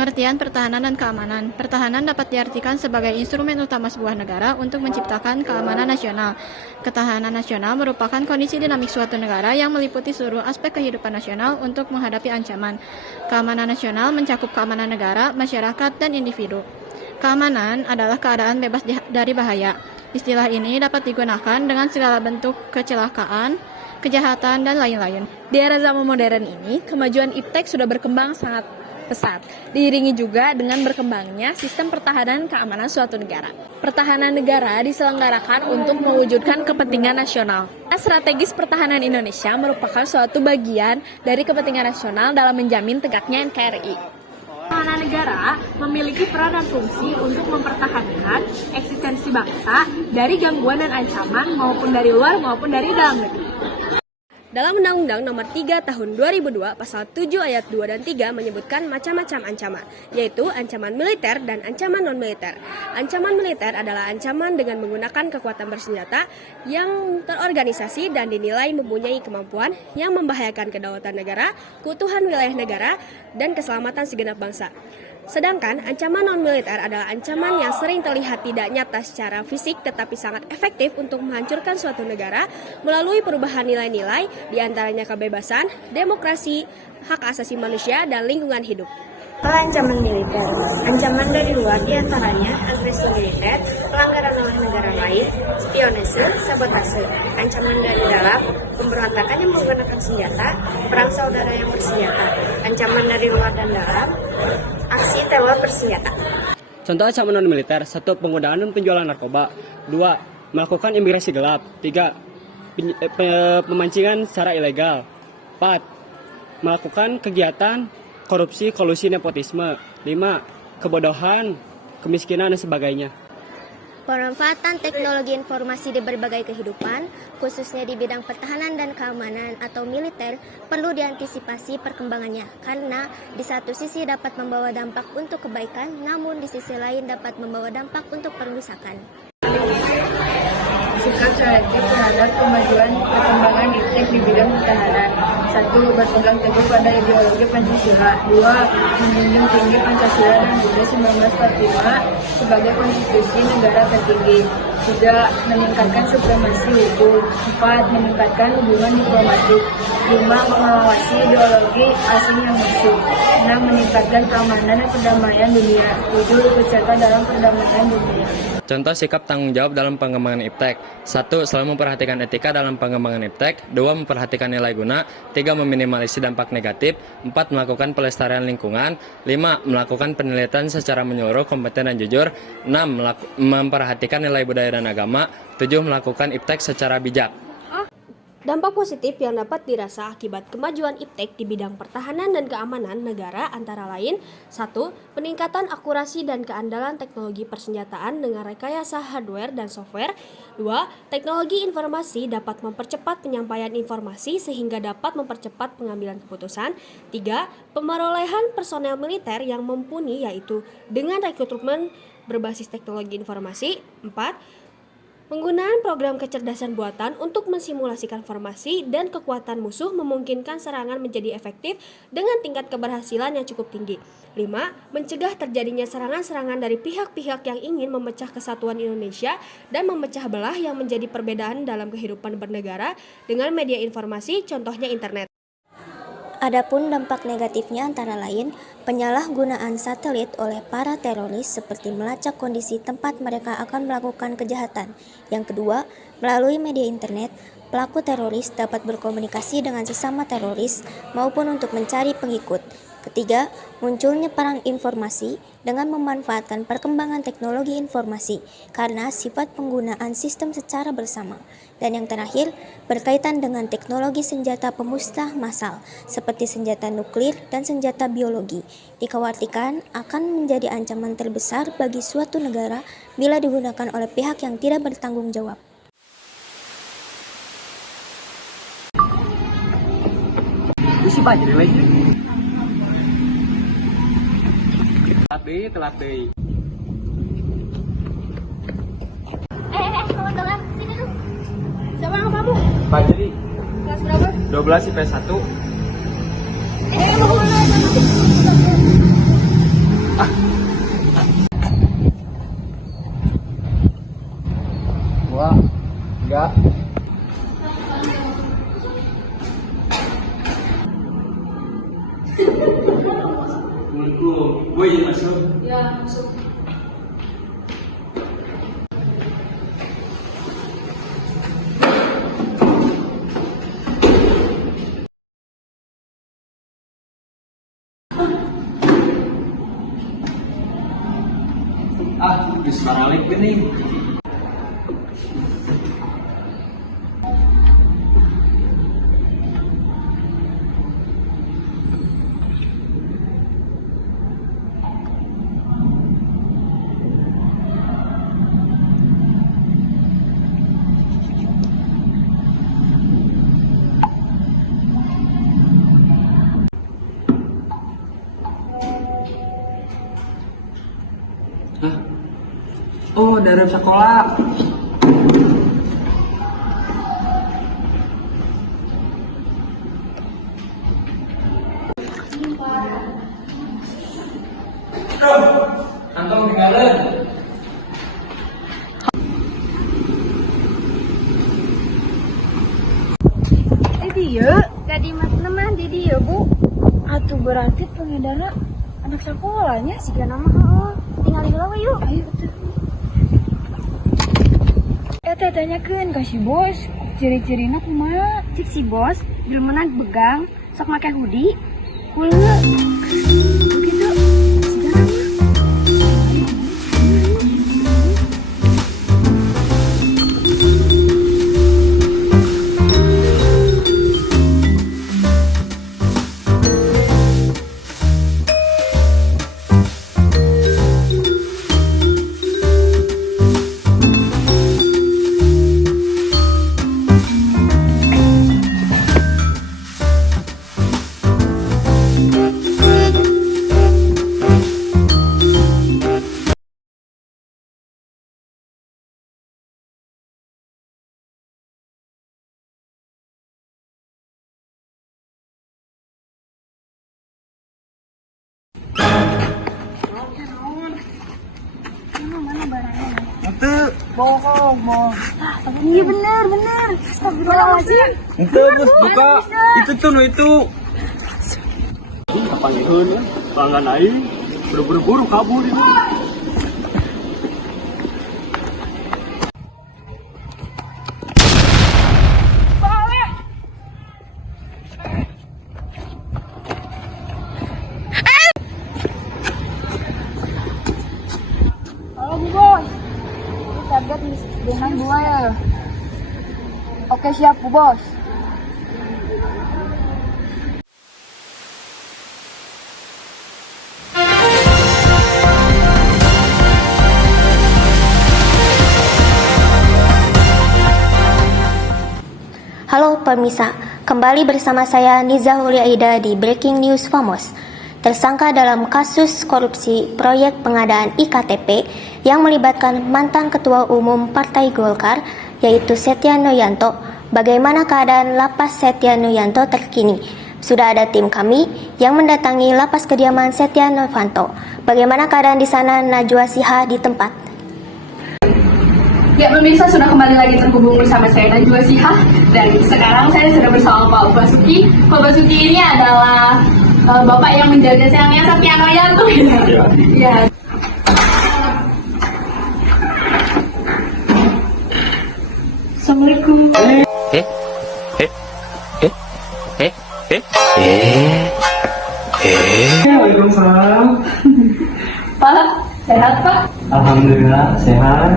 Pengertian pertahanan dan keamanan. Pertahanan dapat diartikan sebagai instrumen utama sebuah negara untuk menciptakan keamanan nasional. Ketahanan nasional merupakan kondisi dinamik suatu negara yang meliputi seluruh aspek kehidupan nasional untuk menghadapi ancaman. Keamanan nasional mencakup keamanan negara, masyarakat, dan individu. Keamanan adalah keadaan bebas dari bahaya. Istilah ini dapat digunakan dengan segala bentuk kecelakaan, kejahatan, dan lain-lain. Di era zaman modern ini, kemajuan iptek sudah berkembang sangat pesat, diiringi juga dengan berkembangnya sistem pertahanan keamanan suatu negara. Pertahanan negara diselenggarakan untuk mewujudkan kepentingan nasional. Strategis pertahanan Indonesia merupakan suatu bagian dari kepentingan nasional dalam menjamin tegaknya NKRI. Pertahanan negara memiliki peran dan fungsi untuk mempertahankan eksistensi bangsa dari gangguan dan ancaman maupun dari luar maupun dari dalam negeri. Dalam Undang-Undang Nomor 3 Tahun 2002, Pasal 7 Ayat 2 dan 3 menyebutkan macam-macam ancaman, yaitu ancaman militer dan ancaman non-militer. Ancaman militer adalah ancaman dengan menggunakan kekuatan bersenjata yang terorganisasi dan dinilai mempunyai kemampuan yang membahayakan kedaulatan negara, keutuhan wilayah negara, dan keselamatan segenap bangsa. Sedangkan ancaman non-militer adalah ancaman yang sering terlihat tidak nyata secara fisik tetapi sangat efektif untuk menghancurkan suatu negara melalui perubahan nilai-nilai diantaranya kebebasan, demokrasi, hak asasi manusia, dan lingkungan hidup. Ancaman militer. Ancaman dari luar diantaranya agresi militer, pelanggaran oleh negara lain, spionase, sabotase. Ancaman dari dalam, pemberontakan yang menggunakan senjata, perang saudara yang bersenjata. Ancaman dari luar dan dalam, aksi teror bersenjata. Contoh ancaman non-militer: 1. Penggunaan dan penjualan narkoba. 2. Melakukan imigrasi gelap. 3. Pemancingan secara ilegal. 4. Melakukan kegiatan korupsi, kolusi, nepotisme. 5. Kebodohan, kemiskinan, dan sebagainya. Pemanfaatan teknologi informasi di berbagai kehidupan, khususnya di bidang pertahanan dan keamanan atau militer, perlu diantisipasi perkembangannya, karena di satu sisi dapat membawa dampak untuk kebaikan, namun di sisi lain dapat membawa dampak untuk perusakan. Sikap selektif terhadap kemajuan perkembangan iptek di bidang pertahanan. 1. Berpegang teguh pada ideologi Pancasila. 2. Menjunjung tinggi Pancasila dan UUD 1945 sebagai konstitusi negara tertinggi. 3. Meningkatkan supremasi hukum. 4. Meningkatkan hubungan diplomatik. 5. Mengawasi ideologi asing yang masuk. 6. Meningkatkan keamanan dan perdamaian dunia. 7. Ikut serta dalam perdamaian dunia. Contoh sikap tanggung jawab dalam pengembangan iptek. 1. Selalu memperhatikan etika dalam pengembangan iptek. 2. Memperhatikan nilai guna. 3. Meminimalisir dampak negatif. 4. Melakukan pelestarian lingkungan. 5. Melakukan penelitian secara menyeluruh, kompeten, dan jujur. 6. Memperhatikan nilai budaya dan agama. 7. Melakukan iptek secara bijak. Dampak positif yang dapat dirasa akibat kemajuan iptek di bidang pertahanan dan keamanan negara antara lain: 1. Peningkatan akurasi dan keandalan teknologi persenjataan dengan rekayasa hardware dan software. 2. Teknologi informasi dapat mempercepat penyampaian informasi sehingga dapat mempercepat pengambilan keputusan. 3. Pemerolehan personel militer yang mumpuni yaitu dengan rekrutmen berbasis teknologi informasi. 4. Penggunaan program kecerdasan buatan untuk mensimulasikan formasi dan kekuatan musuh memungkinkan serangan menjadi efektif dengan tingkat keberhasilan yang cukup tinggi. 5. Mencegah terjadinya serangan-serangan dari pihak-pihak yang ingin memecah kesatuan Indonesia dan memecah belah yang menjadi perbedaan dalam kehidupan bernegara dengan media informasi, contohnya internet. Adapun dampak negatifnya antara lain penyalahgunaan satelit oleh para teroris seperti melacak kondisi tempat mereka akan melakukan kejahatan. Yang kedua, melalui media internet, pelaku teroris dapat berkomunikasi dengan sesama teroris maupun untuk mencari pengikut. Ketiga, munculnya perang informasi dengan memanfaatkan perkembangan teknologi informasi karena sifat penggunaan sistem secara bersama. Dan yang terakhir, berkaitan dengan teknologi senjata pemusnah massal seperti senjata nuklir dan senjata biologi, dikhawatirkan akan menjadi ancaman terbesar bagi suatu negara bila digunakan oleh pihak yang tidak bertanggung jawab. Isi baju lagi. Telat deh. Teman-teman, sini dulu. Siapa yang kamu? Pak jadi Kelas berapa? 12 IPS 1. Mau kemana? Kak. Gue izin masuk. Bisa balik nih. Oh, dari sekolah. Kantong tinggalin. Tadi mah di dia, Bu. Atuh berarti pengedara anak sekolahnya sih nama tinggal di lawa yuk. Ayo tuh. Tanyakeun ka si bos, ciri-cirina kumaha? Cik si bos, jelema begang, sok make hoodie. Kuleuna. Begitu. Sigana mah. Itu bohong, bohong. Iya bener. Astagfirullahaladzim. Itu bos buka. Itu tuh no itu. Apa ngihun ya? Pelanggan aing buru-buru kabur itu. Halo Bu Bos. Target dengan 2 ya. Oke siap Bu Bos. Halo pemirsa, kembali bersama saya Niza Hulia Aida di Breaking News Famos. Tersangka dalam kasus korupsi proyek pengadaan IKTP yang melibatkan mantan Ketua Umum Partai Golkar, yaitu Setia Noyanto. Bagaimana keadaan Lapas Setia Noyanto terkini? Sudah ada tim kami yang mendatangi lapas kediaman Setia Novanto. Bagaimana keadaan di sana, Najwa Shihab di tempat? Ya pemirsa, sudah kembali lagi terhubung bersama saya Najwa Shihab, dan sekarang saya sudah bersama Pak Basuki. Pak Basuki ini adalah bapak yang menjaga sayangnya Setia Noyanto. Ya. Assalamualaikum. Waalaikumsalam. Pak, sehat Pak? Alhamdulillah sehat.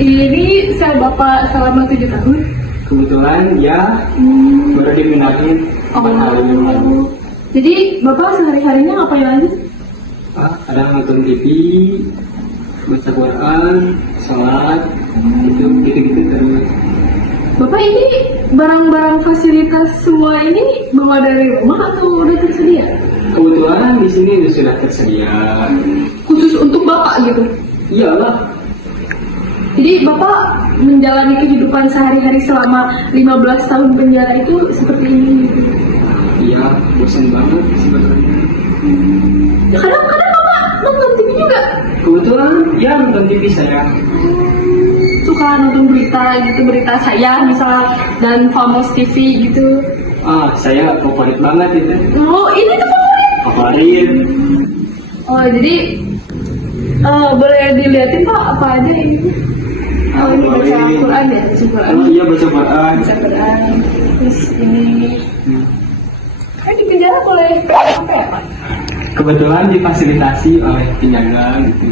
Ini saya bapak selama 7 tahun. Kebetulan ya baru dipindahin 4 hari yang lalu. Jadi bapak sehari-harinya ngapain aja? Ada nonton TV, baca Quran, sholat, gitu terus. Bapak ini barang-barang fasilitas semua ini bawa dari rumah atau udah tersedia? Kebetulan di sini sudah tersedia. Khusus untuk bapak gitu? Iyalah. Jadi bapak menjalani kehidupan sehari-hari selama 15 tahun penjara itu seperti ini gitu? Iya, bosan banget sebenarnya. Kadang-kadang bapak nonton TV juga? Kebetulan ya nonton TV saya. suka nonton berita gitu, berita saya misal dan Famos TV gitu. Saya favorit banget itu. Oh, ini tuh favorit. Favorit. Oh, jadi boleh dilihatin Pak apa aja ini? Oh, ini baca Al-Quran ya, baca Quran. Oh iya, baca Quran. Baca Quran. Terus ini di penjara boleh apa ya Pak? Kebetulan difasilitasi oleh penjaga gitu.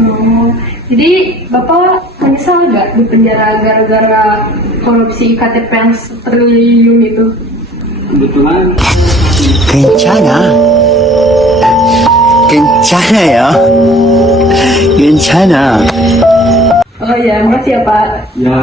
Oh, jadi Bapak menyesal nggak di penjara gara-gara korupsi KTP yang triliun itu? Kebetulan 괜찮아. 괜찮아요. 괜찮아. Oh ya, makasih ya Pak. ya